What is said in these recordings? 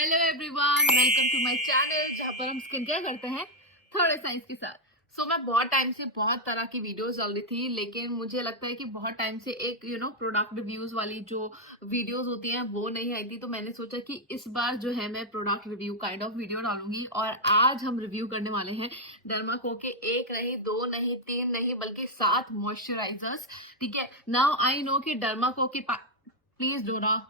Hello everyone, welcome to my channel जहाँ पर हम स्किन केयर करते हैं थोड़े साइंस के साथ। मैं बहुत टाइम से बहुत तरह की वीडियोस डाल रही थी, लेकिन मुझे लगता है कि बहुत टाइम से एक प्रोडक्ट रिव्यूज वाली जो वीडियोस होती हैं वो नहीं आई थी। तो मैंने सोचा कि इस बार जो है मैं product review kind of video डालूंगी। और आज हम रिव्यू करने वाले हैं डर्माको के एक नहीं, दो नहीं, तीन नहीं, बल्कि 7 मॉइस्चराइजर्स। ठीक है, नाउ आई नो कि डर्माको के प्लीज डोरा,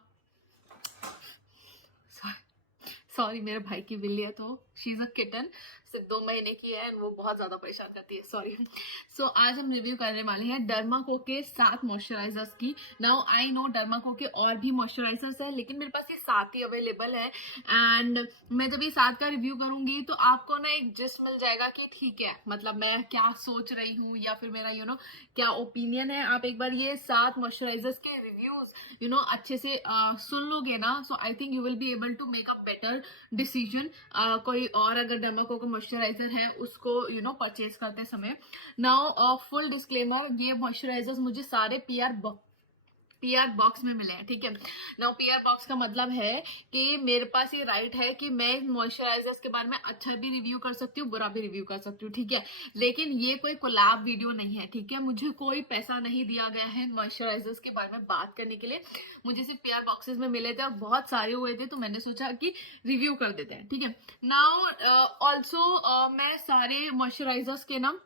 सॉरी मेरे भाई की बिल्ली है, तो शी इज अ किटन, सिर्फ 2 महीने की है एंड वो बहुत ज्यादा परेशान करती है, सॉरी। आज हम रिव्यू करने वाले हैं डर्माको के 7 मॉइस्चराइजर्स की। नाउ आई नो डर्माको के और भी मॉइस्चराइजर्स है, लेकिन मेरे पास ये 7 ही अवेलेबल है। एंड मैं जब ये 7 का रिव्यू करूंगी तो आपको ना एक जिस्ट मिल जाएगा कि ठीक है, मतलब मैं क्या सोच रही हूँ या फिर मेरा क्या ओपिनियन है। आप एक बार ये 7 मॉइस्चराइजर्स के रिव्यूज अच्छे से सुन लोगे ना, so I think you will be able to make a better decision. कोई और अगर डर्माको का मॉइस्चराइजर है उसको परचेज करते समय। नाउ फुल डिस्क्लेमर, ये मॉइस्चराइजर्स मुझे सारे पीआर बॉक्स में मिले हैं। ठीक है, नाउ पीआर बॉक्स का मतलब है कि मेरे पास ये राइट है कि मैं मॉइस्चराइजर्स के बारे में अच्छा भी रिव्यू कर सकती हूँ, बुरा भी रिव्यू कर सकती हूँ। ठीक है, लेकिन ये कोई कोलैब वीडियो नहीं है। ठीक है, मुझे कोई पैसा नहीं दिया गया है मॉइस्चराइजर्स के बारे में बात करने के लिए। मुझे सिर्फ पीआर बॉक्सेस में मिले थे और बहुत सारे हुए थे, तो मैंने सोचा कि रिव्यू कर देते हैं। ठीक है, नाउ ऑल्सो मैं सारे मॉइस्चराइजर्स के नाम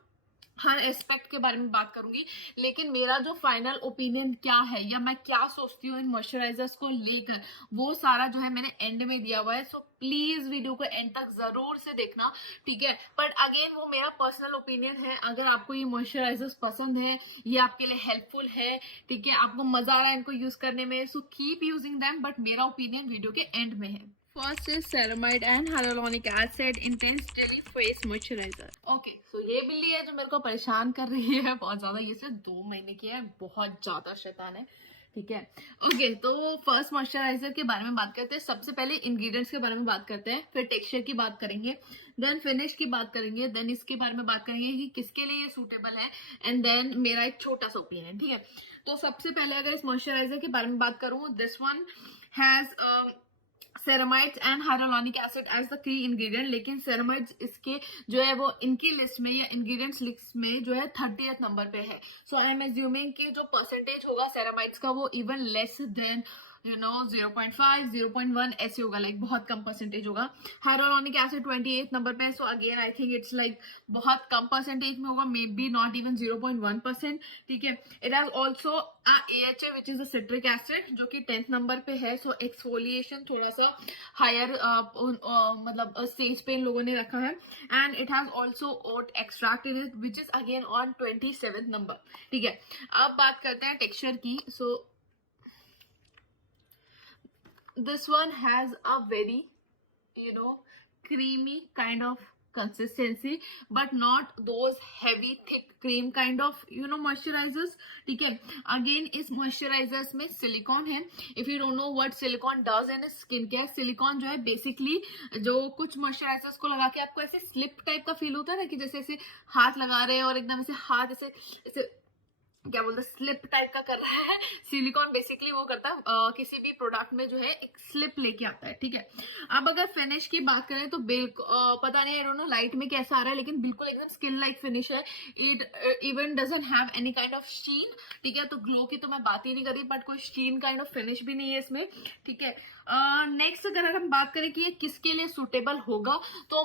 हर एस्पेक्ट के बारे में बात करूंगी, लेकिन मेरा जो फाइनल ओपिनियन क्या है या मैं क्या सोचती हूँ इन मॉइस्चराइजर्स को लेकर, वो सारा जो है मैंने एंड में दिया हुआ है। सो प्लीज वीडियो को एंड तक जरूर से देखना। ठीक है, बट अगेन वो मेरा पर्सनल ओपिनियन है। अगर आपको ये मॉइस्चराइजर्स पसंद है, ये आपके लिए हेल्पफुल है, ठीक है, आपको मजा आ रहा है इनको यूज करने में, so keep using them. But मेरा ओपिनियन वीडियो के एंड में है। First is ceramide and hyaluronic acid intense daily face moisturiser. Okay, so ये बिल्ली है जो मेरे को परेशान कर रही है बहुत ज्यादा। ये सिर्फ 2 महीने की है, बहुत ज्यादा शैतान है। ठीक है, ओके, तो फर्स्ट मॉइस्चराइजर के बारे में बात करते हैं। सबसे पहले इंग्रेडिएंट्स के बारे में बात करते हैं, फिर टेक्सचर की बात करेंगे, देन फिनिश की बात करेंगे, देन इसके बारे में बात करेंगे कि किसके लिए ये सूटेबल है, एंड देन मेरा एक छोटा सा ओपिनियन। ठीक है, तो सबसे पहले अगर इस मॉइस्चराइजर के बारे में बात करूं, this one has ceramides and hyaluronic acid as the key ingredient. लेकिन सेरामाइड्स इसके जो है वो इनकी लिस्ट में या इंग्रेडिएंट्स लिस्ट में जो है 30th नंबर पे है। सो आई एम एज्यूमिंग कि जो परसेंटेज होगा सेरामाइड्स का वो इवन लेस देन 0.5 0.1 ऐसे होगा, लाइक बहुत कम परसेंटेज होगा। हाइड्रोलॉनिक एसिड 28 नंबर पे है। So again I think it's like बहुत कम परसेंटेज में होगा, मे बी नॉट इवन 0.1%। ठीक है, it has also AHA which is a citric acid जो कि 10th नंबर पे है। सो एक्सफोलिएशन थोड़ा सा हायर मतलब स्टेज पे इन लोगों ने रखा है। And it has also oat extract in it which is again on 27th number. ठीक है, अब बात करते हैं टेक्सचर की। सो this one has a very creamy kind of consistency, but not those heavy thick cream kind of moisturizers. ठीक है, again इस मॉइस्चराइजर्स में सिलिकॉन है। If you don't know what silicon does in skin care, silicon जो है basically जो कुछ moisturisers को लगा के आपको ऐसे स्लिप टाइप का फील होता है ना, कि जैसे ऐसे हाथ लगा रहे हैं और एकदम ऐसे हाथ ऐसे ऐसे क्या बोलते हैं, स्लिप टाइप का कर रहा है। सिलिकॉन बेसिकली वो करता है किसी भी प्रोडक्ट में जो है एक स्लिप लेके आता है। ठीक है, अब अगर फिनिश की बात करें तो बिल्कुल पता नहीं, आई डोंट नो लाइट में कैसा आ रहा है, लेकिन बिल्कुल एकदम स्किन लाइक फिनिश है। It even doesn't have any kind of sheen. ठीक है, तो ग्लो की तो मैं बात ही नहीं करी, बट कोई शीन काइंड ऑफ फिनिश भी नहीं है इसमें। ठीक है, नेक्स्ट अगर हम बात करें कि ये किसके लिए सुटेबल होगा, तो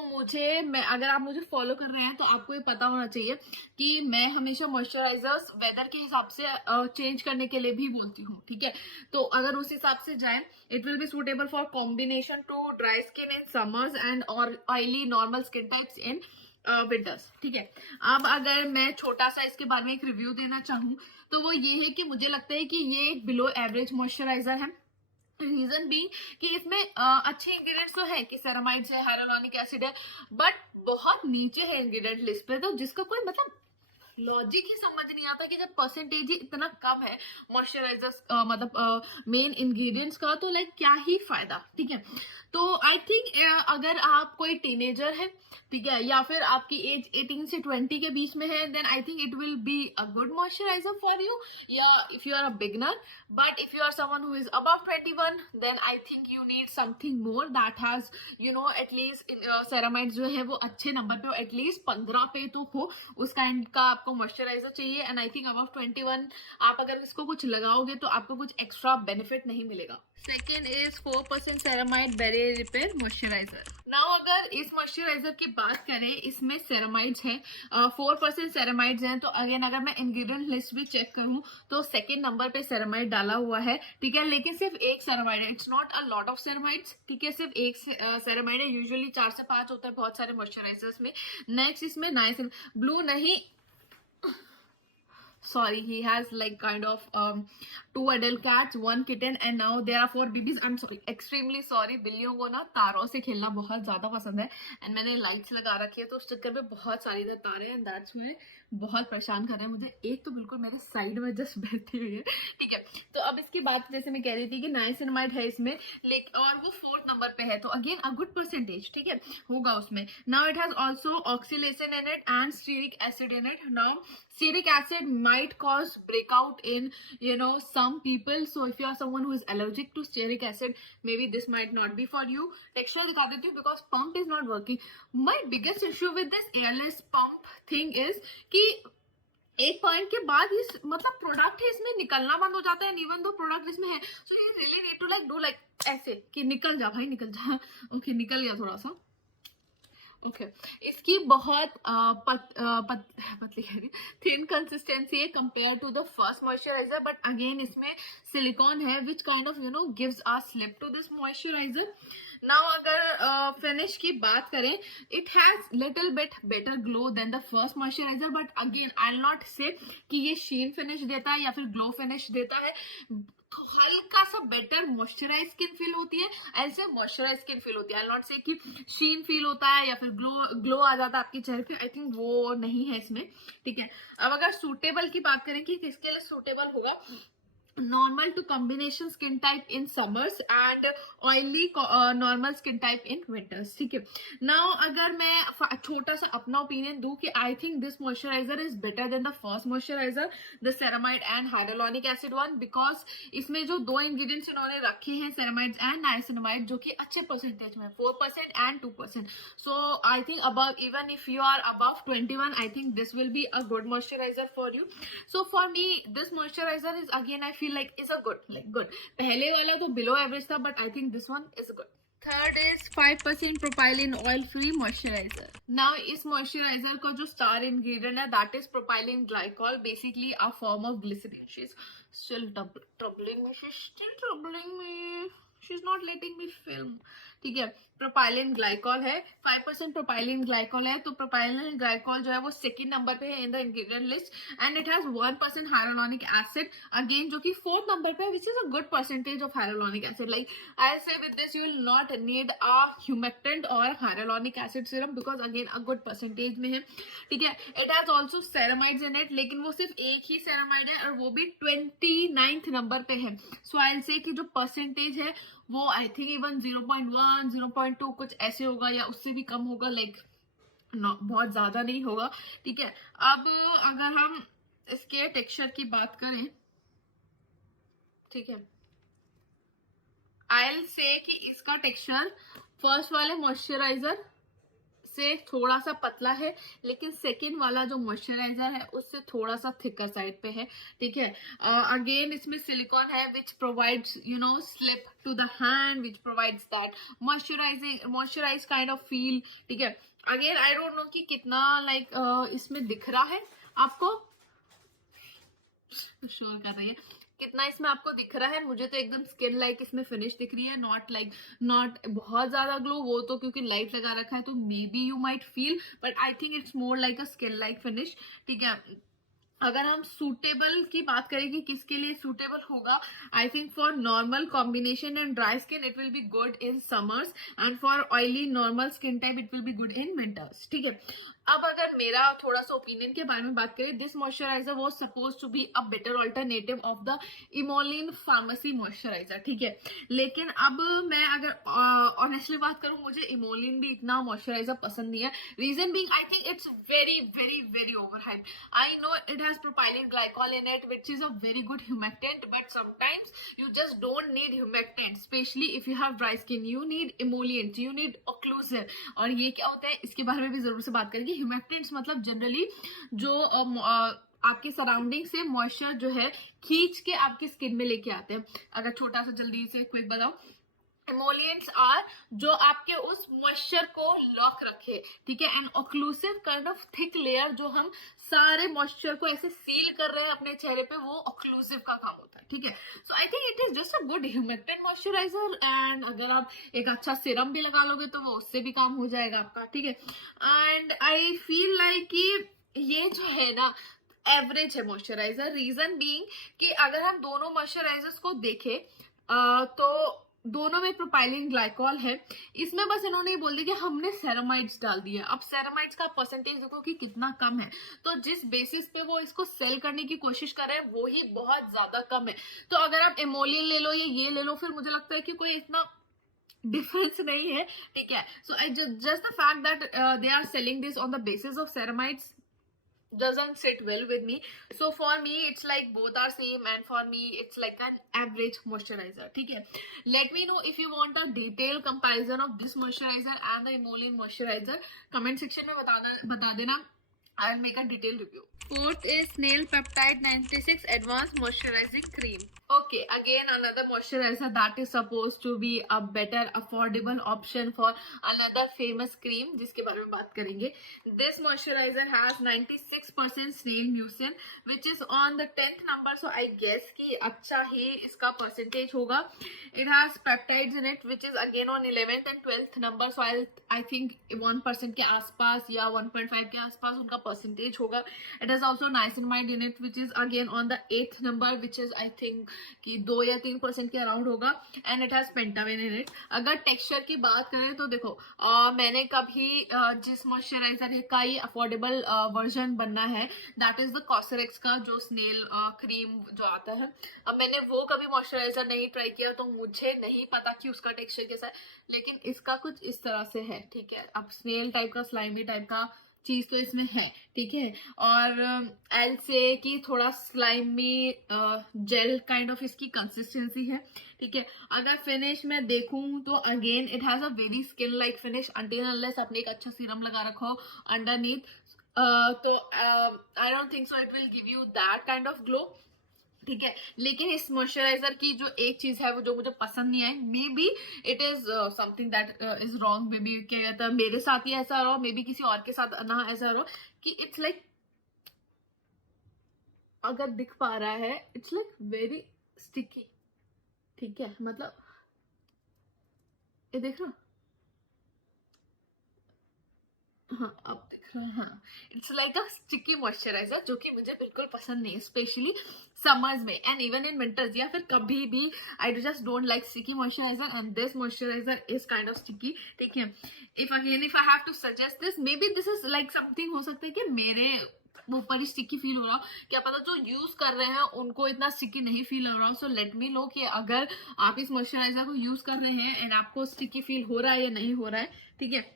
अगर आप मुझे फॉलो कर रहे हैं तो आपको ये पता होना चाहिए कि मैं हमेशा मॉइस्चराइजर्स वेदर के हिसाब से चेंज करने के लिए भी बोलती हूँ। ठीक है, तो अगर उस हिसाब से जाए, it will be suitable for combination to dry skin in summers and और oily normal skin types in winters. ठीक है, अब अगर मैं छोटा सा इसके बारे में एक रिव्यू देना चाहूँ तो वो ये है कि मुझे लगता है कि ये एक बिलो एवरेज मॉइस्चराइजर है। रीजन भी कि इसमें अच्छे इंग्रेडिएंट्स तो है कि सेरामाइड्स है, हाइड्रोलॉनिक एसिड है, बट बहुत नीचे है इंग्रेडिएंट लिस्ट पे, तो जिसका कोई मतलब लॉजिक ही समझ नहीं आता कि जब परसेंटेज ही इतना कम है मॉइस्चराइजर्स मतलब मेन इंग्रेडिएंट्स का, तो लाइक क्या ही फायदा, ठीक है। तो आई थिंक अगर आप कोई टीनेजर है, ठीक है, या फिर आपकी एज 18 से 20 के बीच में है, then I think it will be a good moisturiser for you, या if you are a beginner. But if you are someone who is above 21, then I think you need something more that has at least ceramide जो है वो अच्छे number पे हो, at least 15 पे तो हो, उस काइंड का आपको मॉइस्चराइजर चाहिए। एंड आई थिंक अबव 21 आप अगर इसको कुछ लगाओगे तो आपको कुछ एक्स्ट्रा बेनिफिट नहीं मिलेगा। Second is 4% ceramide barrier repair moisturiser. Now अगर इस मॉइस्चराइजर की बात करें, इसमें सेरामाइड्स हैं, 4% सेरामाइड्स हैं। तो अगेन अगर मैं इंग्रेडिएंट लिस्ट भी चेक करूं तो सेकेंड नंबर पे सेरामाइड डाला हुआ है, ठीक है, लेकिन सिर्फ एक सेरामाइड है, it's not a lot of ceramides, ठीक है, सिर्फ एक सेरामाइड है। यूजुअली 4 से 5 होता है बहुत सारे मॉइस्चराइजर्स में। नेक्स्ट इसमें नाइस ब्लू नहीं, sorry, he has like kind of 2 adult cats, 1 kitten, and now there are 4 babies. I'm sorry, extremely sorry। बिल्लियों को ना तारों से खेलना बहुत ज्यादा पसंद है, एंड मैंने लाइट्स लगा रखी है तो उस चक्कर में बहुत सारी इधर तारे हैं, दैट्स व्हाई बहुत परेशान कर रहे हैं मुझे। एक तो बिल्कुल मेरे साइड में जस्ट बैठी हुई है, ठीक है। तो अब इसकी बात जैसे मैं कह रही थी कि नाइसिनामाइड है इसमें, लेकिन और वो 4th नंबर पे है, तो अगेन अ गुड परसेंटेज, ठीक है, होगा उसमें। नाउ इट हैज ऑल्सो ऑक्सीलेशन in it and stearic acid in it. Now stearic acid might cause breakout in some people, so if you are someone who is allergic to stearic acid, maybe this might not be for you। texture दिखा देती हूँ because pump is not working। my biggest issue with this airless pump thing is कि एक point के बाद इस मतलब product है इसमें निकलना बंद हो जाता है, इवन दो प्रोडक्ट इसमें है, so you really need to like do like ऐसे कि निकल जा भाई, निकल जा। ओके, निकल गया थोड़ा सा, ओके। इसकी बहुत पतली कह रही थिन कंसिस्टेंसी है compare to the first moisturiser, but again इसमें सिलिकॉन है which kind of gives a slip to this moisturiser. Now अगर फिनिश की बात करें, it has little bit better glow than the first moisturiser, but again I will not say कि ये शीन finish देता है या फिर ग्लो फिनिश देता है। हल्का सा बेटर मॉइस्चराइज स्किन फील होती है, ऐसे मॉइस्चराइज स्किन फील होती है। आई नॉट से कि शीन फील होता है या फिर ग्लो आ जाता है आपके चेहरे पे, आई थिंक वो नहीं है इसमें, ठीक है। अब अगर सूटेबल की बात करें कि किसके लिए सूटेबल होगा, normal to combination skin type in summers and oily normal skin type in winters, ठीक है। now अगर मैं छोटा सा अपना ओपिनियन दूं कि I think this moisturizer is better than the first moisturizer, the ceramide and hyaluronic acid one, because इसमें जो दो इंग्रेडिएंट्स इन्होंने रखे हैं ceramide and niacinamide, जो कि अच्छे परसेंटेज में 4% and 2%, so I think above, even if you are above 21, I think this will be a good moisturizer for you। so for me this moisturizer is again I feel like is a good। पहले वाला तो below average था, but I think this one is good। Third is 5% propylene oil free moisturiser. Now इस moisturiser का जो star ingredient है that is propylene glycol, basically a form of glycerine. She is still troubling me, she is still troubling me, she is not letting me film, ठीक है। Propylene glycol है, 5% propylene glycol है, तो propylene glycol जो है वो second number पे है in the ingredient list, and it has 1% hyaluronic acid, again जो कि 4th नंबर पे है, which is a good percentage of hyaluronic acid. Like I say with this you will not need a humectant और hyaluronic acid serum, because again a good percentage में है, ठीक है। It has also ceramides in it, लेकिन वो सिर्फ एक ही ceramide है और वो भी 29th नंबर पे है। सो आई से कि जो परसेंटेज है वो आई थिंक इवन 0.1 0.2 कुछ ऐसे होगा या उससे भी कम होगा, लाइक बहुत ज्यादा नहीं होगा, ठीक है। अब अगर हम इसके टेक्सचर की बात करें, ठीक है, आई विल से कि इसका टेक्सचर फर्स्ट वाले मॉइस्चराइजर से थोड़ा सा पतला है, लेकिन सेकेंड वाला जो मॉइस्चराइजर है उससे थोड़ा सा थिकर साइड पे है, ठीक है। अगेन इसमें सिलिकॉन है which provides slip to the hand, which provides that moisturise kind of feel, ठीक है। अगेन आई डोंट नो कि कितना इसमें दिख रहा है आपको, श्योर कर रही है कितना इसमें आपको दिख रहा है। मुझे तो एकदम स्किन लाइक इसमें फिनिश दिख रही है, नॉट बहुत ज्यादा ग्लो, वो तो क्योंकि लाइट लगा रखा है तो may be you might feel, but I think it's more like a skin like finish, ठीक है। अगर हम सूटेबल की बात करें कि किसके लिए सूटेबल होगा, I think for normal combination and dry skin it will be good in summers, and for oily normal skin type it will be good in winters, ठीक है। अब अगर मेरा थोड़ा सा ओपिनियन के बारे में बात करें, this moisturiser was suppose to be a better alternative of the Emolene pharmacy moisturiser, ठीक है। लेकिन अब मैं अगर ऑनेस्टली बात करूं, मुझे इमोलिन भी इतना मॉइस्चराइजर पसंद नहीं है। Reason being I think it's very very very overhyped. I know it has propylene glycol in it which is a very good humectant, but sometimes you just don't need humectant, especially if you have dry skin. You need emollients, you need occlusive. और ये क्या होता है, इसके बारे में भी जरूर से बात करेंगे। humectants मतलब जनरली जो आपके सराउंडिंग से मॉइस्चर जो है खींच के आपकी स्किन में लेके आते हैं। अगर छोटा सा जल्दी से क्विक बताओ, एमोलियंट्स आर जो आपके उस मॉइस्चर को लॉक रखे, ठीक है। And occlusive kind of thick layer जो हम सारे मॉइस्चर को ऐसे सील कर रहे हैं अपने चेहरे पे, वो ऑक्लूसिव का काम होता है, ठीक है। So I think it is just a good humectant moisturiser. And अगर आप एक अच्छा सीरम भी लगा लोगे तो वो उससे भी काम हो जाएगा आपका, ठीक है। एंड आई फील लाइक कि ये जो है ना एवरेज है मॉइस्चराइजर। रीजन बीइंग कि अगर हम दोनों मॉइस्चराइजर्स को देखें तो दोनों में प्रोपाइलिन ग्लाइकॉल है। इसमें बस इन्होंने बोल दिया कि हमने सेरामाइड्स डाल दिया। अब सेरामाइड्स का परसेंटेज देखो कि कितना कम है, तो जिस बेसिस पे वो इसको सेल करने की कोशिश कर रहे हैं वो ही बहुत ज्यादा कम है। तो अगर आप एमोलिन ले लो या ये ले लो, फिर मुझे लगता है कि कोई इतना डिफरेंस नहीं है, ठीक है। So just the fact that they are selling this on the basis of ceramides doesn't sit well with me. So for me it's like both are same, and for me it's like an average moisturizer, ठीक है। Let me know if you want a detailed comparison of this moisturizer and the emollient moisturizer. Comment section में बता देना। I'll make a detailed review. Fourth is Snail Peptide 96 Advanced Moisturizing Cream. Okay, again another moisturizer that is supposed to be a better affordable option for another famous cream जिसके बारे में बात करेंगे। This moisturizer has 96% snail mucin which is on the 10th number, so I guess कि अच्छा ही इसका percentage होगा। It has peptides in it which is again on 11th and 12th number, so I think 1% के आसपास या 1.5 के आसपास उनका percentage होगा। It has also niacinamide in it which is again on the 8th number, which is I think कि 2 या 3% के अराउंड होगा। And it has Pentavitin in it. अगर टेक्सचर की बात करें तो देखो मैंने कभी जिस मॉइस्चराइजर का ही अफोर्डेबल वर्जन बनना है दैट इज द कॉस्रेक्स का जो स्नेल क्रीम जो आता है। अब मैंने वो कभी मॉइस्चराइजर नहीं ट्राई किया तो मुझे नहीं पता कि उसका टेक्सचर कैसा है, लेकिन इसका कुछ इस तरह से है, ठीक है। अब स्नेल टाइप का स्लाइमी टाइप का चीज तो इसमें है, ठीक है। और एल से कि थोड़ा स्लाइमी जेल काइंड ऑफ इसकी कंसिस्टेंसी है, ठीक है। अगर फिनिश में देखूं तो again it has a very skin like finish until unless आपने एक अच्छा सीरम लगा रखा हो अंडरनीथ, तो आई don't think so it will give you that kind of glow, ठीक है। लेकिन इस मॉइस्चराइजर की जो एक चीज है वो जो मुझे पसंद नहीं आई, maybe it is something that is wrong, maybe क्या कहता है मेरे साथ ही ऐसा रहो, मे बी किसी और के साथ ना ऐसा रहो, कि इट्स लाइक अगर दिख पा रहा है इट्स लाइक वेरी स्टिकी, ठीक है। मतलब ये देख रहा, हाँ अब दिख रहा है, हाँ। It's like a sticky moisturiser जो कि मुझे बिल्कुल पसंद नहीं है, स्पेशली समर्स में एंड इवन इन विंटर्स या फिर कभी भी। I just don't like sticky moisturiser and this moisturiser is kind of sticky, ठीक है। If I have to suggest this, maybe this is like something, हो सकता है कि मेरे ऊपर ही स्टिकी फील हो रहा हो, क्या पता जो यूज कर रहे हैं उनको इतना स्टिकी नहीं फील हो रहा हो। सो लेट मी नो कि अगर आप इस मॉइस्चराइजर को यूज कर रहे हैं एंड आपको स्टिकी फील हो रहा है या नहीं हो रहा है, ठीक है।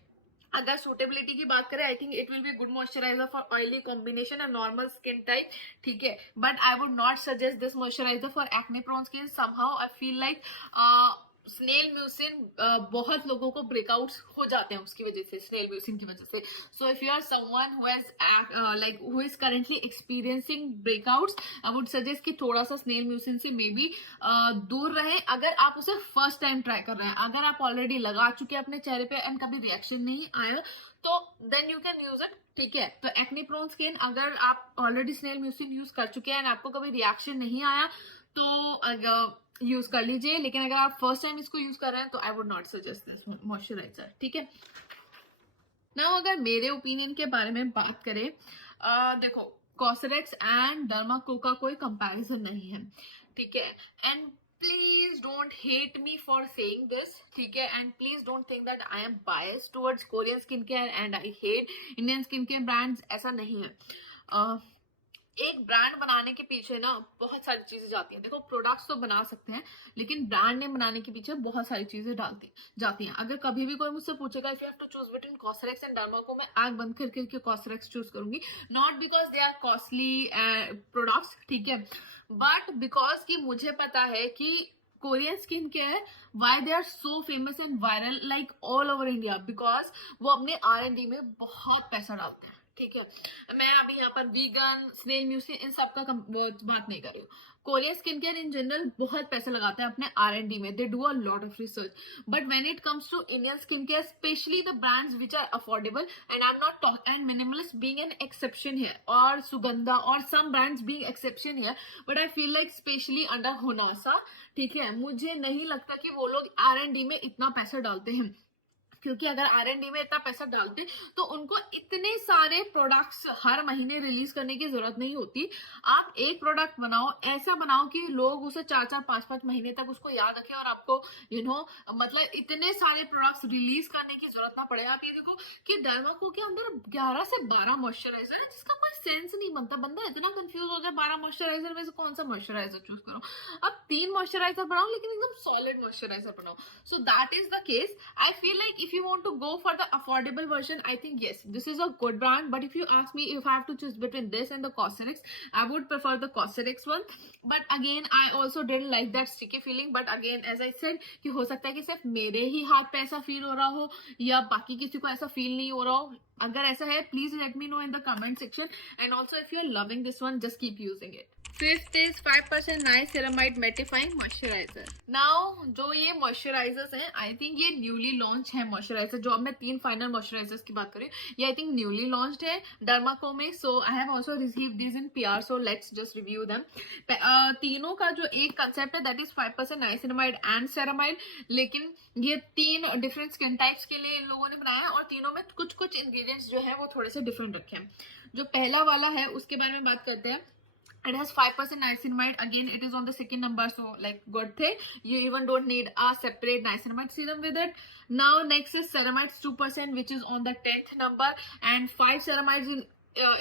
अगर सूटेबिलिटी की बात करें, I think it will be good moisturiser for oily combination and normal skin type, ठीक है। But I would not suggest this moisturiser for acne prone skin. Somehow I feel like snail mucin बहुत लोगों को breakouts हो जाते हैं उसकी वजह से, स्नेल म्यूसिन की वजह से। So if you are someone who has like who is currently experiencing breakouts, I would suggest कि थोड़ा सा स्नेल म्यूसिन से मे बी दूर रहे अगर आप उसे फर्स्ट टाइम ट्राई कर रहे हैं। अगर आप ऑलरेडी लगा चुके हैं अपने चेहरे पे एंड कभी रिएक्शन नहीं आया तो then you can use it, ठीक है। तो एक्ने प्रोन स्किन अगर आप ऑलरेडी स्नेल म्यूसिन यूज कर चुके हैं एंड आपको कभी रिएक्शन नहीं आया तो अगर यूज कर लीजिए, लेकिन अगर आप फर्स्ट टाइम इसको यूज कर रहे हैं तो आई would not suggest this moisturiser, ठीक है। नाउ अगर मेरे ओपिनियन के बारे में बात करें, देखो कॉस्रेक्स एंड डर्माको का कोई कंपैरिजन नहीं है, ठीक है। And please don't hate me for saying this, ठीक है, and please don't think that I am biased towards Korean skin care and I hate Indian skin care brands, ऐसा नहीं है। एक ब्रांड बनाने के पीछे ना बहुत सारी चीजें जाती हैं। देखो, प्रोडक्ट्स तो बना सकते हैं, लेकिन ब्रांड नेम बनाने के पीछे बहुत सारी चीजें जाती हैं। अगर कभी भी कोई मुझसे पूछेगा if you have to choose between Cosrx and Dermaco, मैं आंख बंद करके कॉस्रेक्स चूज करूंगी, not because they are costly products, ठीक है, बट बिकॉज कि मुझे पता है कि Korean skin care why they are so famous and viral like all over India, because वो अपने R&D में बहुत पैसा डालते हैं, ठीक है। मैं अभी यहाँ पर वीगन, स्नेल म्यूसली, इन सब का बात नहीं कर रही हूँ। Korean skin care in general बहुत पैसे लगाते हैं अपने R&D में, they do a lot of research, but when it comes to Indian skin care, especially the brands which are affordable, and I am not talk and Minimalist being an exception here, और सुगंधा और some brands being exception here, but I feel like especially under Honasa, ठीक है, मुझे नहीं लगता कि वो लोग R&D में इतना पैसा डालते हैं, क्योंकि अगर R&D में इतना पैसा डालते तो उनको इतने सारे प्रोडक्ट्स हर महीने रिलीज करने की जरूरत नहीं होती। आप एक प्रोडक्ट बनाओ, ऐसा बनाओ कि लोग उसे 4-4, 5-5 महीने तक उसको याद रखें, और आपको मतलब इतने सारे प्रोडक्ट्स रिलीज करने की जरूरत ना पड़े। आप ये देखो कि डर्माको के अंदर 11 से 12 मॉइस्चराइजर है, जिसका कोई सेंस नहीं बनता। बंदा इतना कंफ्यूज हो जाए 12 मॉइस्चराइजर में से कौन सा मॉइस्चराइजर चूज करो। अब 3 मॉइस्चराइजर बनाओ, लेकिन एकदम सॉलिड मॉइस्चराइजर बनाओ। So that is the case. I feel like if you want to go for the affordable version, I think yes, this is a good brand, but if you ask me if I have to choose between this and the Cosrx, I would prefer the Cosrx one, but again I also didn't like that sticky feeling, but again as I said कि हो सकता है कि सिर्फ मेरे ही हाथ पे ऐसा फील हो रहा हो या बाकी किसी को ऐसा फील नहीं हो रहा हो। अगर ऐसा है please let me know in the comment section, and also if you are loving this one just keep using it. Fifth is 5% niacinamide mattifying moisturiser. Now जो ये मॉइस्चराइजर्स हैं, आई थिंक ये न्यूली लॉन्च है moisturiser. जो अब मैं 3 final moisturisers की बात करें, ये आई थिंक न्यूली लॉन्च्ड है डर्माको में। So I have also received these in PR, so let's just review them. तीनों का जो एक कंसेप्ट है that is 5% niacinamide and ceramide, लेकिन ये 3 डिफरेंट स्किन टाइप्स के लिए इन लोगों ने बनाया है, और तीनों में कुछ इंग्रेडिएंट्स जो है वो थोड़े से डिफरेंट रखे हैं। जो पहला वाला है उसके बारे में बात करते हैं। It has 5% niacinamide. Again, it is on the second number, so like good thing. You even don't need a separate niacinamide serum with it. Now next is ceramides 2%, which is on the 10th number, and 5 ceramides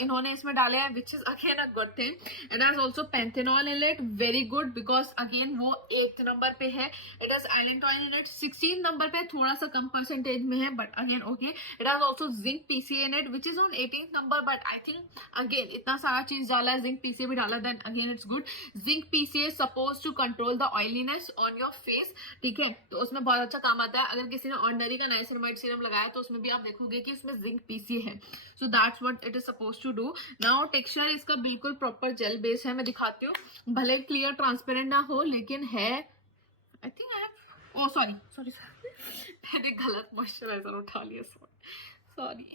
इन्होंने इसमें डाले हैं, which is again a good thing. It has also panthenol in it, very good, because again वो 8th number पे है। It has allantoin in it 16 number पे, थोड़ा सा कम परसेंटेज में है, but again okay. It has also zinc PCA in it, which is on 18th number, but I think again इतना सारा चीज डाला है, जिंक PCA भी डाला, then again it's good. Zinc PCA suppose to control the oiliness on your face, ठीक है, तो उसमें बहुत अच्छा काम आता है। अगर किसी ने ऑर्डिनरी का नाइसिनामाइड सीरम लगाया तो उसमें भी आप देखोगे कि उसमें जिंक PCA है, so that's what it is suppose to do. Now texture इसका बिल्कुल प्रॉपर जेल बेस है, मैं दिखाती हूँ, भले क्लियर ट्रांसपेरेंट ना हो, लेकिन है। I think I have, oh sorry मैंने गलत मॉइस्चराइजर उठा लिया, सॉरी।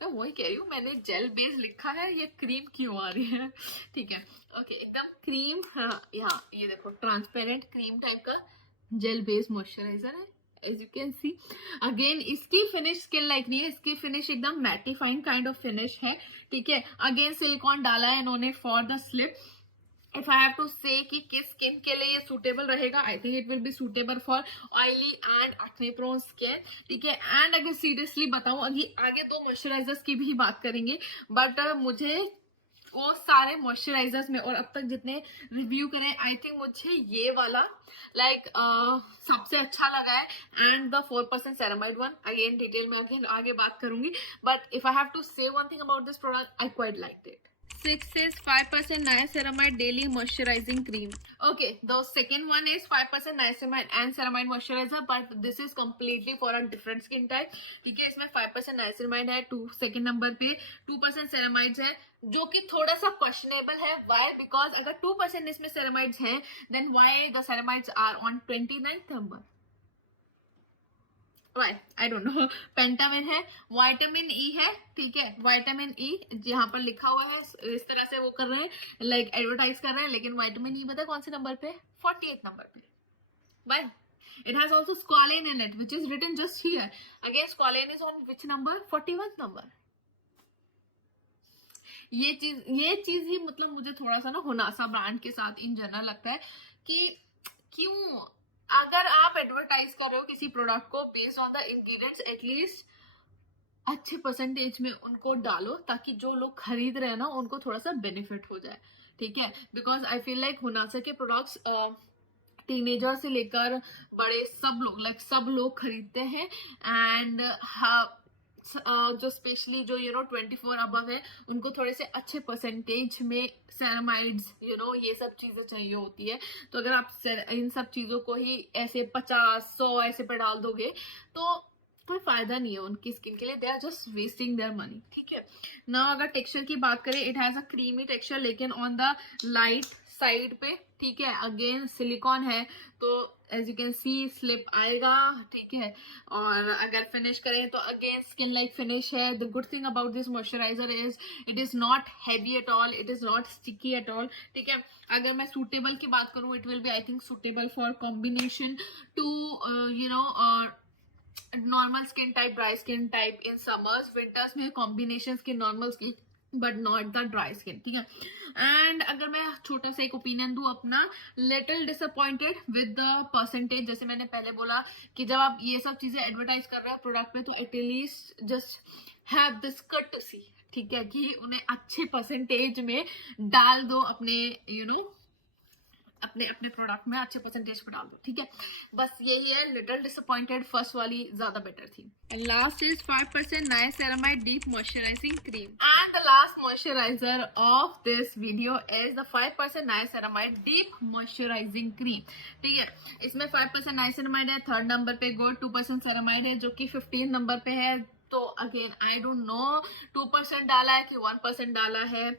मैं वही कह रही हूँ, मैंने जेल बेस लिखा है, ये क्रीम क्यों आ रही है, ठीक है, ओके, एकदम क्रीम। हाँ, यहाँ ये देखो ट्रांसपेरेंट क्रीम टाइप का जेल बेस मॉइस्चराइजर है, as you can see. Again इसकी फिनिश स्किन लाइक नहीं है, इसकी फिनिश एकदम मैटिफाइंग काइंड ऑफ फिनिश है, ठीक है। अगेन सिलिकॉन डाला है इन्होंने for the slip. If I have to say कि किस स्किन के लिए ये सूटेबल रहेगा, I think it will be suitable for oily and acne prone skin, ठीक है। एंड अगर सीरियसली बताऊं, आगे 2 मॉइस्चराइजर्स की भी बात करेंगे, बट मुझे वो सारे मॉइस्चराइजर्स में और अब तक जितने रिव्यू करें, आई थिंक मुझे ये वाला लाइक सबसे अच्छा लगा है, and the 4% ceramide one. Again detail में अगेन आगे बात करूंगी, but if I have to say one thing about this product, I quite like it. 6 is 5% niacinamide daily moisturizing cream. Okay, the second one is 5% niacinamide and ceramide moisturizer, but this is completely for a different skin type, ठीक है। इसमें 5% niacinamide है, 2 number पे 2% ceramides है, जो कि थोड़ा सा क्वेश्चनेबल है। वाई? बिकॉज अगर 2% इसमें ceramides हैं, then why the ceramides are on 29th number? I don't know. पेंटामिन है, विटामिन ई है, ठीक है, विटामिन ई यहाँ पर लिखा हुआ है, इस तरह से वो कर रहे हैं, लाइक एडवर्टाइज कर रहे हैं, लेकिन विटामिन ई पता कौन से नंबर पे? 48th नंबर पे। Why? It has also squalane in it, which is written just here. Again squalane is on which number? 41th number. ये चीज ही मतलब मुझे थोड़ा सा ना होनासा ब्रांड के साथ इन जनरल लगता है कि क्यों, अगर आप एडवर्टाइज कर रहे हो किसी प्रोडक्ट को based on the ingredients, at least अच्छे परसेंटेज में उनको डालो ताकि जो लोग खरीद रहे हैं ना उनको थोड़ा सा बेनिफिट हो जाए, ठीक है। Because I feel like Honasa के प्रोडक्ट्स टीनेजर से लेकर बड़े सब लोग, लाइक सब लोग खरीदते हैं। एंड जो स्पेशली जो 24 अबव है उनको थोड़े से अच्छे परसेंटेज में सेरामाइड्स ये सब चीजें चाहिए होती है। तो अगर आप इन सब चीजों को ही ऐसे 50-100 ऐसे पे डाल दोगे तो कोई फायदा नहीं है उनकी स्किन के लिए, they are just wasting their money, ठीक है ना। अगर टेक्सचर की बात करें, it has a creamy texture लेकिन ऑन द लाइट साइड पे, ठीक है। अगेन सिलिकॉन है तो as you can see slip आएगा, ठीक है। और अगर फिनिश करें तो अगेन स्किन लाइक फिनिश है। The good thing about this moisturiser is it is not heavy at all, it is not sticky eight all, ठीक है। अगर मैं सूटेबल की बात करूं, it will be I think suitable for combination to normal skin type, dry skin type in summers, winters में combination skin, normal skin but not the dry skin, ठीक है। एंड अगर मैं छोटा सा एक ओपिनियन दूं अपना, little disappointed with the percentage. जैसे मैंने पहले बोला कि जब आप ये सब चीजें एडवर्टाइज कर रहे हो प्रोडक्ट पे तो at least just have this courtesy, ठीक है, कि उन्हें अच्छे परसेंटेज में डाल दो अपने अपने अपने प्रोडक्ट में अच्छे परसेंटेज पे डाल दो, ठीक है। बस यही है, लिटिल डिसअपॉइंटेड, फर्स्ट वाली ज्यादा बेटर थी। And last is 5% niacinamide deep moisturising cream. And the last moisturiser of this video is the 5% niacinamide deep moisturising cream, ठीक है। इसमें 5% नाइसिनामाइड है, थर्ड नंबर पे गुड, 2% सेरामाइड है जो कि 15 नंबर पे है। तो अगेन आई डोंट नो 2% डाला है कि 1% डाला है,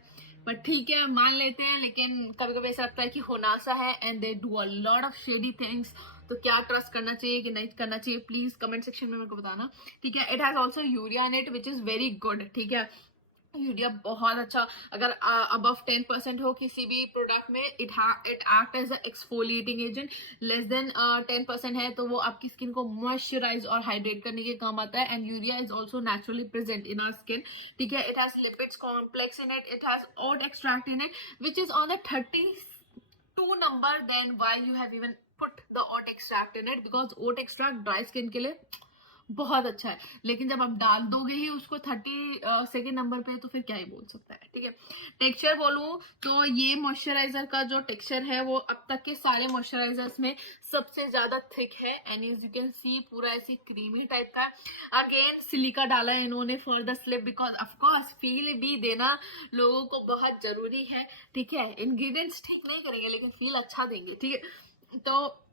बट ठीक है मान लेते हैं। लेकिन कभी कभी ऐसा लगता है कि होनासा है and they do a lot of shady things, तो क्या ट्रस्ट करना चाहिए कि नहीं करना चाहिए, प्लीज कमेंट सेक्शन में मेरे को बताना, ठीक है। It has also urea in it which is very good, ठीक है। यूरिया बहुत अच्छा, अगर अबव 10% हो किसी भी प्रोडक्ट में, it act as a exfoliating agent. Less than 10% है तो वो आपकी स्किन को मॉइस्चराइज और हाइड्रेट करने के काम आता है। And urea is also naturally present in our skin, ठीक है। It has lipids complex in it, it has oat extract in it which is on the 32 number, then why you have even put the oat extract in it, because oat extract dry skin के लिए बहुत अच्छा है। लेकिन जब आप डाल दोगे ही उसको 32nd नंबर पे तो फिर क्या ही बोल सकता है, ठीक है। टेक्सचर बोलूं तो ये मॉइस्चराइजर का जो टेक्सचर है वो अब तक के सारे मॉइस्चराइजर्स में सबसे ज्यादा थिक है। And as you can see पूरा ऐसी क्रीमी टाइप का। अगेन सिलिका डाला है इन्होंने for the slip, because of course feel भी देना लोगों को बहुत जरूरी है, ठीक है। इंग्रेडिएंट्स ठीक नहीं करेंगे लेकिन फील अच्छा देंगे, ठीक है। तो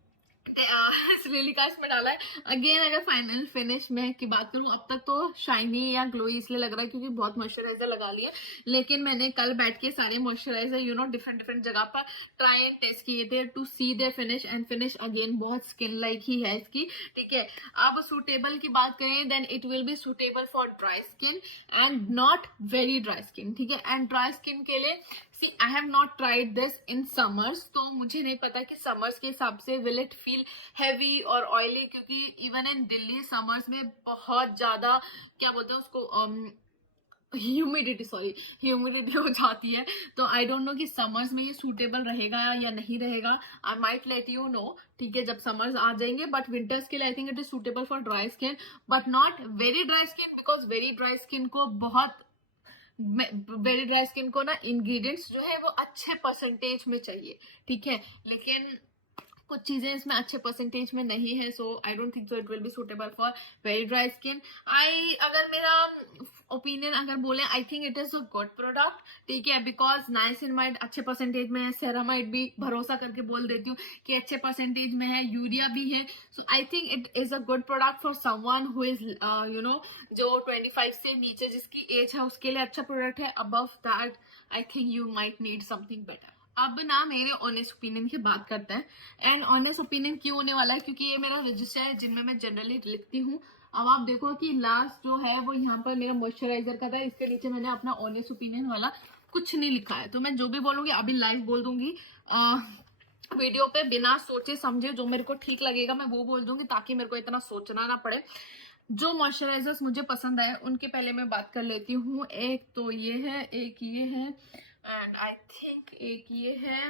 सिलिका इसमें डाला है। अगेन अगर फाइनल फिनिश में की बात करूं, अब तक तो शाइनी या ग्लोई इसलिए लग रहा है क्योंकि बहुत मॉइस्चराइजर लगा लिए। लेकिन मैंने कल बैठ के सारे मॉइस्चराइजर डिफरेंट डिफरेंट जगह पर ट्राई एंड टेस्ट किए थे to see their finish. And finish again बहुत स्किन लाइक ही है इसकी, ठीक है। अब सूटेबल की बात करें then it will be suitable for dry skin and not very dry skin, ठीक है। एंड ड्राई स्किन के लिए see I have not tried this in summers, तो मुझे नहीं पता कि समर्स के हिसाब से विल इट फील हैवी और ऑयली, क्योंकि इवन इन दिल्ली समर्स में बहुत ज्यादा क्या बोलते हैं उसको ह्यूमिडिटी हो जाती है। तो आई डोंट नो कि समर्स में ये सूटेबल रहेगा या नहीं रहेगा। I might let you know, ठीक है, जब समर्स आ जाएंगे। बट विंटर्स के लिए आई think it is suitable for dry skin but not very dry skin, because very dry skin को वेरी ड्राई स्किन को ना इंग्रेडिएंट्स जो है वो अच्छे परसेंटेज में चाहिए, ठीक है। लेकिन कुछ चीजें इसमें अच्छे परसेंटेज में नहीं है, so I don't think so it will be suitable for very dry skin. अगर मेरा ओपिनियन अगर बोले, I think it is a good product, ठीक है। बिकॉज नाइसिनामाइड अच्छे परसेंटेज में है, सेरामाइड भी भरोसा करके बोल देती हूँ कि अच्छे परसेंटेज में है, यूरिया भी है। So I think it is a good product for someone who is जो 25 से नीचे जिसकी एज है उसके लिए अच्छा प्रोडक्ट है। Above that I think you might need something better. अब ना मेरे ऑनेस्ट ओपिनियन की बात करते हैं। एंड ऑनेस्ट ओपिनियन क्यों होने वाला है, क्योंकि ये मेरा रजिस्टर है जिनमें मैं जनरली लिखती हूँ। अब आप देखो कि लास्ट जो है वो यहाँ पर मेरा मॉइस्चराइजर का था, इसके नीचे मैंने अपना ऑनेस्ट ओपिनियन वाला कुछ नहीं लिखा है। तो मैं जो भी बोलूंगी अभी लाइव बोल दूंगी वीडियो पे, बिना सोचे समझे जो मेरे को ठीक लगेगा मैं वो बोल दूंगी, ताकि मेरे को इतना सोचना ना पड़े। जो मॉइस्चराइजर्स मुझे पसंद आए उनके पहले मैं बात कर लेती हूँ। एक तो ये है, एक ये है, एंड आई थिंक एक ये है।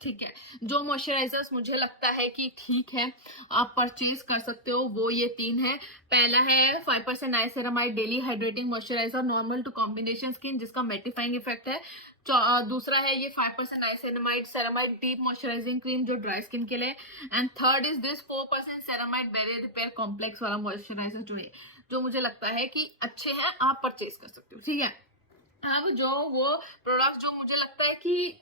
ठीक है, जो मॉइस्चराइजर्स मुझे लगता है कि ठीक है आप परचेज कर सकते हो वो ये 3 है। पहला है 5% niacinamide daily hydrating moisturiser normal to combination skin जिसका मैटिफाइंग इफेक्ट है। दूसरा है ये 5% niacinamide ceramide deep moisturising cream जो ड्राई स्किन के लिए। And third is this 4% ceramide barrier repair complex वाला मॉइस्चराइजर जो है, जो मुझे लगता है कि अच्छे हैं, आप परचेज कर सकते हो। ठीक है, अब जो वो प्रोडक्ट जो मुझे लगता है कि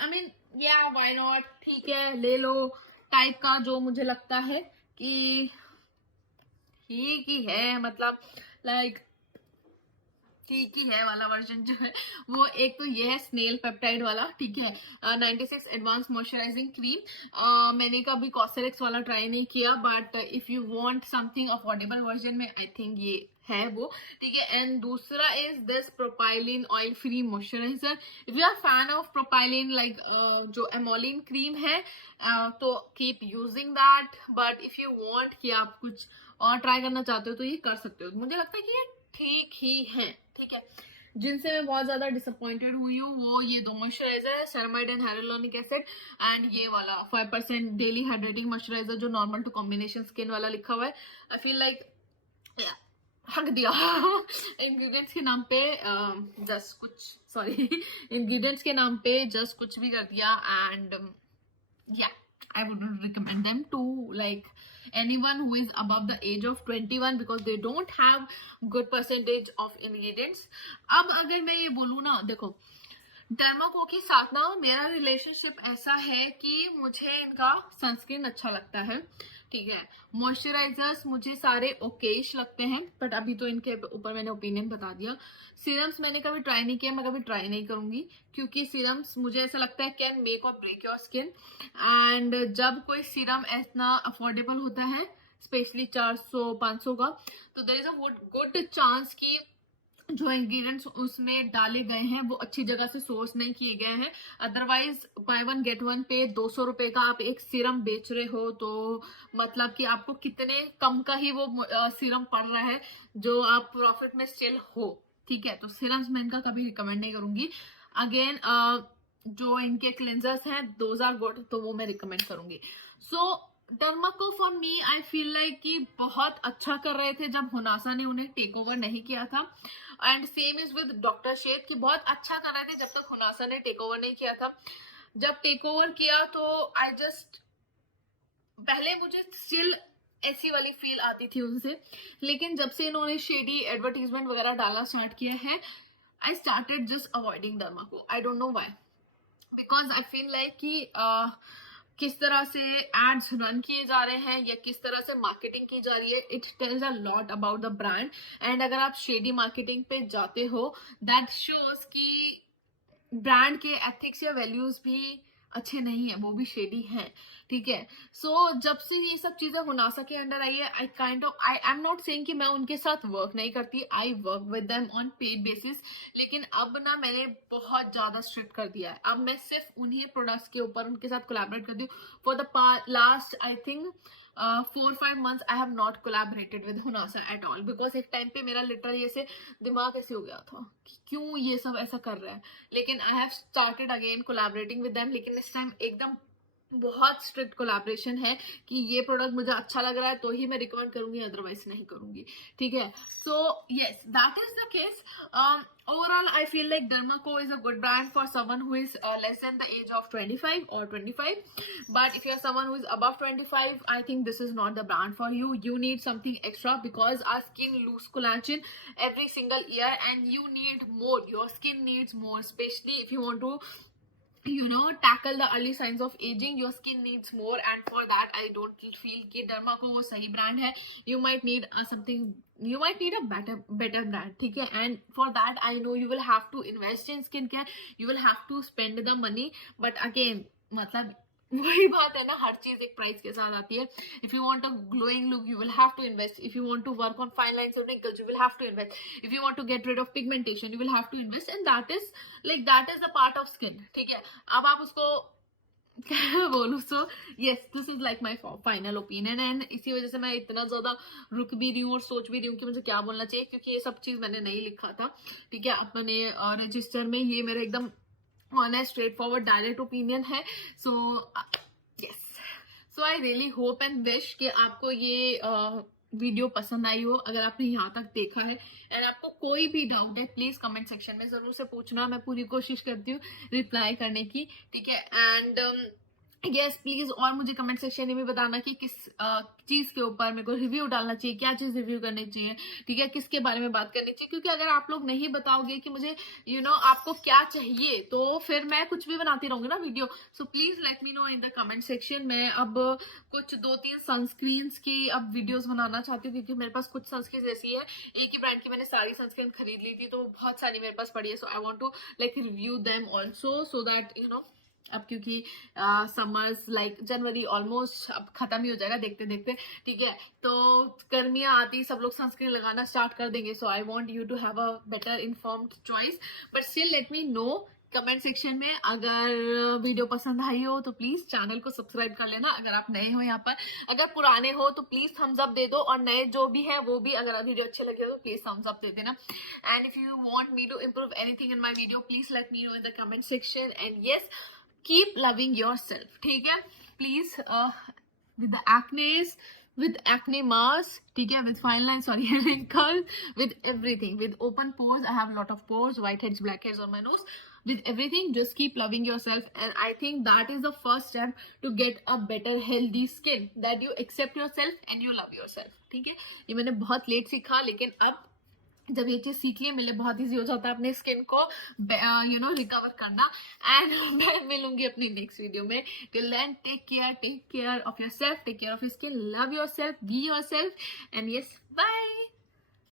आई मीन या व्हाई नॉट, ठीक है ले लो टाइप का, जो मुझे लगता है कि ठीक ही है, मतलब लाइक ठीक ही है वाला वर्जन जो है वो एक तो ये है स्नेल पेप्टाइड वाला। ठीक है, 96 एडवांस मॉइस्चराइजिंग क्रीम। मैंने कभी कॉस्मेटिक्स वाला ट्राई नहीं किया, but if you want something affordable version में आई थिंक ये है वो। ठीक है, एंड दूसरा is this propylene oil free moisturiser. If you are fan of propylene like जो एमोलिन क्रीम है तो keep using that, but if you want कि आप कुछ और ट्राई करना चाहते हो तो ये कर सकते हो। मुझे लगता है कि ये ठीक ही है। ठीक है, जिनसे मैं बहुत ज्यादा डिसअपॉइंटेड हुई हूँ वो ये दो मॉइस्चराइजर है, ceramide and hyaluronic acid, and ये वाला 5% डेली हाइड्रेटिंग मॉइस्चराइजर जो नॉर्मल टू कॉम्बिनेशन स्किन वाला लिखा हुआ है। आई फील लाइक हक दिया इंग्रेडिएंट्स के नाम पे जस्ट कुछ, सॉरी इंग्रेडिएंट्स के नाम पे जस्ट कुछ भी कर दिया। And yeah, I wouldn't recommend them to like anyone who is above the age of 21 because they don't have good percentage of ingredients. अब अगर मैं ये बोलूँ ना, देखो डर्माको के साथ ना मेरा रिलेशनशिप ऐसा है कि मुझे इनका सनस्क्रीन अच्छा लगता है। ठीक है, मॉइस्चराइजर्स मुझे सारे ओकेश लगते हैं, बट अभी तो इनके ऊपर मैंने ओपिनियन बता दिया। सीरम्स मैंने कभी ट्राई नहीं किया, मैं कभी ट्राई नहीं करूंगी क्योंकि सीरम्स मुझे ऐसा लगता है कैन मेक और ब्रेक योर स्किन। एंड जब कोई सीरम इतना अफोर्डेबल होता है स्पेशली 400-500 का, तो there is a good chance कि जो इंग्रेडिएंट्स उसमें डाले गए हैं वो अच्छी जगह से सोर्स नहीं किए गए हैं। Otherwise by one get one पे 200 रुपए का आप एक सीरम बेच रहे हो, तो मतलब कि आपको कितने कम का ही वो सीरम पड़ रहा है जो आप प्रॉफिट में सेल हो। ठीक है, तो सीरम्स मैं इनका कभी रिकमेंड नहीं करूंगी। अगेन जो इनके क्लेंजर्स हैं दोज आर गुड, तो वो मैं रिकमेंड करूंगी। So Dermaco for me I feel like कि बहुत अच्छा कर रहे थे जब हुनासा ने उन्हें टेक ओवर नहीं किया था, and same is with doctor Sheth कि बहुत अच्छा कर रहे थे जब तक हुनासा ने टेक ओवर नहीं किया था। जब टेक ओवर किया तो आई जस्ट, पहले मुझे स्टिल ऐसी वाली फील आती थी उनसे, लेकिन जब से इन्होंने शेडी एडवर्टीजमेंट वगैरह डालना स्टार्ट किया है I started just avoiding Dermaco. I don't know why, because I feel like कि किस तरह से एड्स रन किए जा रहे हैं या किस तरह से मार्केटिंग की जा रही है, it tells a lot about the brand. And अगर आप शेडी मार्केटिंग पे जाते हो दैट शोज कि ब्रांड के एथिक्स या वैल्यूज भी अच्छे नहीं है, वो भी शेडी हैं। ठीक है, सो जब से ये सब चीजें हुनासा के अंडर आई है I kind of, I am not saying कि मैं उनके साथ वर्क नहीं करती, I work with them on paid basis, लेकिन अब ना मैंने बहुत ज्यादा स्ट्रिक्ट कर दिया है। अब मैं सिर्फ उन्हीं प्रोडक्ट्स के ऊपर उनके साथ कोलैबोरेट करती हूँ। For the last I think 4-5 months I have not collaborated with Honasa at all because एक टाइम पे मेरा लिटरली ऐसे दिमाग ऐसे हो गया था कि क्यों ये सब ऐसा कर रहा है, लेकिन I have started again collaborating with them, लेकिन इस टाइम एकदम बहुत स्ट्रिक्ट कोलैबोरेशन है कि ये प्रोडक्ट मुझे अच्छा लग रहा है तो ही मैं रिकमेंड करूंगी, अदरवाइज नहीं करूंगी। ठीक है, so yes that is the case. overall I feel like Dermaco is a good brand for someone who is less than the age of 25 or 25, but if you're someone who is above 25 I think this is not the brand for you. You need something extra because our skin lose collagen every single year and you need more, your skin needs more, especially if you want to tackle the early signs of aging, your skin needs more, and for that I don't feel कि Dermaco वो सही brand है। You might need something, you might need a better brand। ठीक है, and for that I know you will have to invest in skincare, you will have to spend the money, but again मतलब वही बात है ना, हर चीज एक price के साथ आती है। If you want a glowing look you will have to invest, if you want to work on fine lines और wrinkles you will have to invest, if you want to get rid of pigmentation you will have to invest, and that is the part of skin. ठीक है, अब आप उसको क्या बोलूं, so yes this is like my final opinion, and इसी वजह से मैं इतना ज्यादा रुक भी रही हूँ और सोच भी रही हूँ कि मुझे क्या बोलना चाहिए, क्योंकि ये सब चीज मैंने नहीं लिखा था। ठीक है, अपने रजिस्टर में ये मेरा एकदम honest, straight forward, direct opinion है. So yes, so I really hope and wish कि आपको ये वीडियो पसंद आई हो. अगर आपने यहाँ तक देखा है एंड आपको कोई भी डाउट है, प्लीज कमेंट सेक्शन में जरूर से पूछना. मैं पूरी कोशिश करती हूँ रिप्लाई करने की, ठीक है. एंड यस प्लीज, और मुझे कमेंट सेक्शन में भी बताना कि किस चीज के ऊपर मेरे को रिव्यू डालना चाहिए, क्या चीज रिव्यू करनी चाहिए, ठीक है, किसके बारे में बात करनी चाहिए. क्योंकि अगर आप लोग नहीं बताओगे कि मुझे आपको क्या चाहिए, तो फिर मैं कुछ भी बनाती रहूंगी ना video. So please let me know in the comment section. मैं अब कुछ 2-3 सनस्क्रीन्स की अब वीडियोस बनाना चाहती हूँ, क्योंकि मेरे पास कुछ सनस्क्रीन ऐसी है, एक ही ब्रांड की मैंने सारी सनस्क्रीन खरीद ली थी, तो बहुत सारी मेरे पास पड़ी है. So I want to like review them also, so that अब क्योंकि समर्स लाइक जनवरी ऑलमोस्ट अब खत्म ही हो जाएगा देखते देखते, ठीक है. तो गर्मियां आती, सब लोग सनस्क्रीन लगाना स्टार्ट कर देंगे. So I want you to have a better informed choice. But still let me know comment section में. अगर वीडियो पसंद आई हो तो प्लीज चैनल को सब्सक्राइब कर लेना. अगर आप नए हो यहाँ पर, अगर पुराने हो तो प्लीज थम्स अप दे दो, और नए जो भी है वो भी, अगर वीडियो अच्छे लगे हो तो प्लीज थम्स अप दे देना. And if you want me to improve anything in my video, please let me know in the comment section. And yes, keep loving yourself, ठीक है. Please with the acnes, with acne mask, ठीक है, with fine lines, sorry, wrinkles, with everything, with open pores. I have a lot of pores, whiteheads, blackheads on my nose. With everything, just keep loving yourself, and I think that is the first step to get a better healthy skin, that you accept yourself and you love yourself, ठीक है. ये मैंने बहुत late सीखा, लेकिन अब जब ये चीज सीख लिया, मेरे बहुत ईजी हो जाता है अपने स्किन को रिकवर करना. एंड मैं मिलूंगी अपनी नेक्स्ट वीडियो में. Till then, take care of yourself, take care of your skin, love yourself, be yourself, and yes, bye.